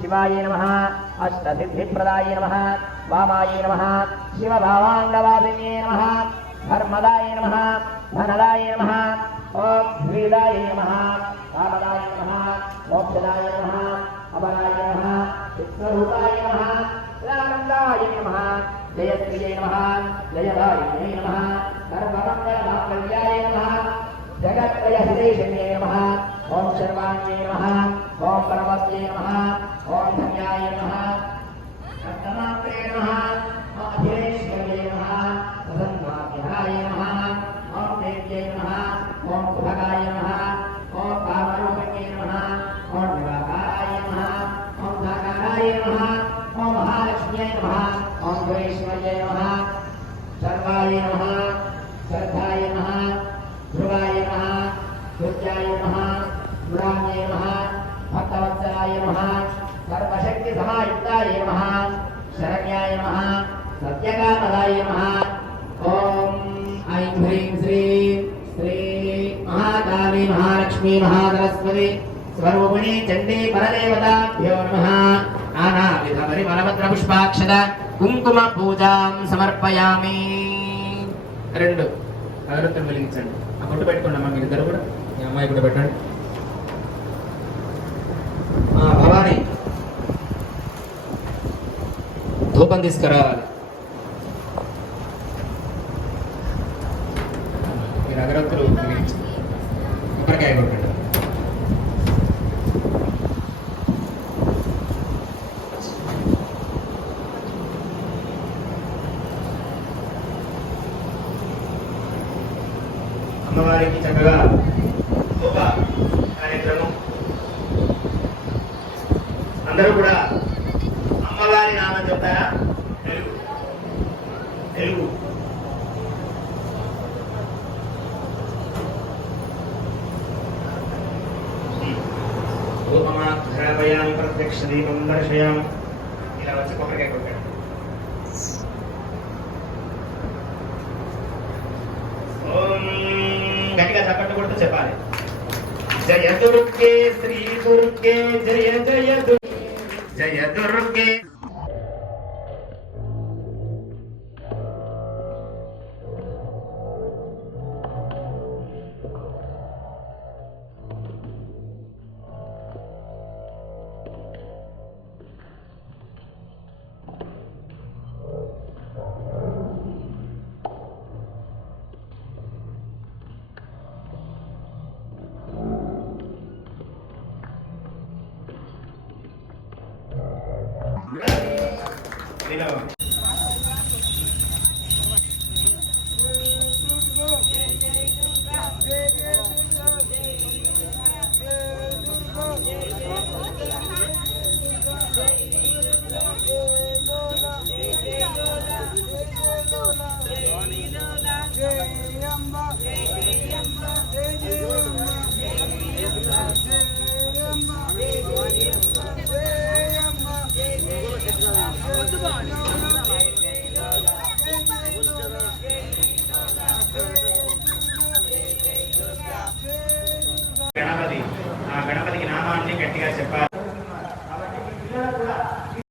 शिवाय नमः अष्टसिद्धिप्रदाय नमः वामाय नमः शिवभावाङ्गवासिने नमः धर्मदाय नमः धनदाय नमः ओम द्विदाय नमः कामदाय नमः मोक्षदाय नमः अभराय नमः विष्णुरूपाय नमः आनन्दाय नमः जयश्रिये नमः जयदायिने नमः सर्वमङ्गलमाङ्गल्याय नमः जगत्त्रयहितैषिणे नमः ओम सर्वाण्ये नमः ओम परमस्ये नमः ओम धन्याय नमः सत्तमात्रे नमः अखिलेश्वर्ये नमः प्रसन्नाभ्याय नमः ओम देव्यै नमः ओम सुभगाय नमः ओम कामरूपिणे नमः ओम निराकाराय नमः ओम साकाराय नमः ओम महालक्ष्म्यै नमः ओम गुहेश्वर्यै नमः सर्वाय नमः श्रद्धाय नमः ध्रुवाय नमः सूर्याय नमः गुणाय नमः भक्तवत्सलाय नमः सर्वशक्तिसमायुक्ताय नमः शरण्याय नमः सत्यकामदाय नमः ओम ऐं ह्रीं श्रीं श्री महाकाली महालक्ष्मी महासरस्वती स्वरूपिणी चण्डी परदेवताभ्यो नमः नानाविध परिमलपत्रपुष्पाक्षत కుంకుమ పూజాం సమర్పయామి. రెండు అగరత్తులు వెలిగించండి. ఆ బొట్టు పెట్టుకోండి అమ్మా, మీరిద్దరు కూడా. మీ అమ్మాయి కూడా పెట్టండి. భవాని ధూపం తీసుకురావాలి. మీరు అగరత్తులు వెలిగించండి. కొబ్బరికాయ కొట్టండి. అమ్మవారికి చక్కగా ధూప కార్యక్రమం. అందరూ కూడా అమ్మవారి నామం చెప్తారా? తెలుగు తెలుగు ధూపమాధ్యాపయామి ప్రత్యక్ష దీపం దర్శయామి. ఇలా వచ్చి కొబ్బరికాయ కొట్టాడు. గట్టిగా చప్పట్లు కొడుతూ చెప్పాలి. జయ దుర్గే శ్రీ దుర్గే జయ జయ జయ దుర్గే.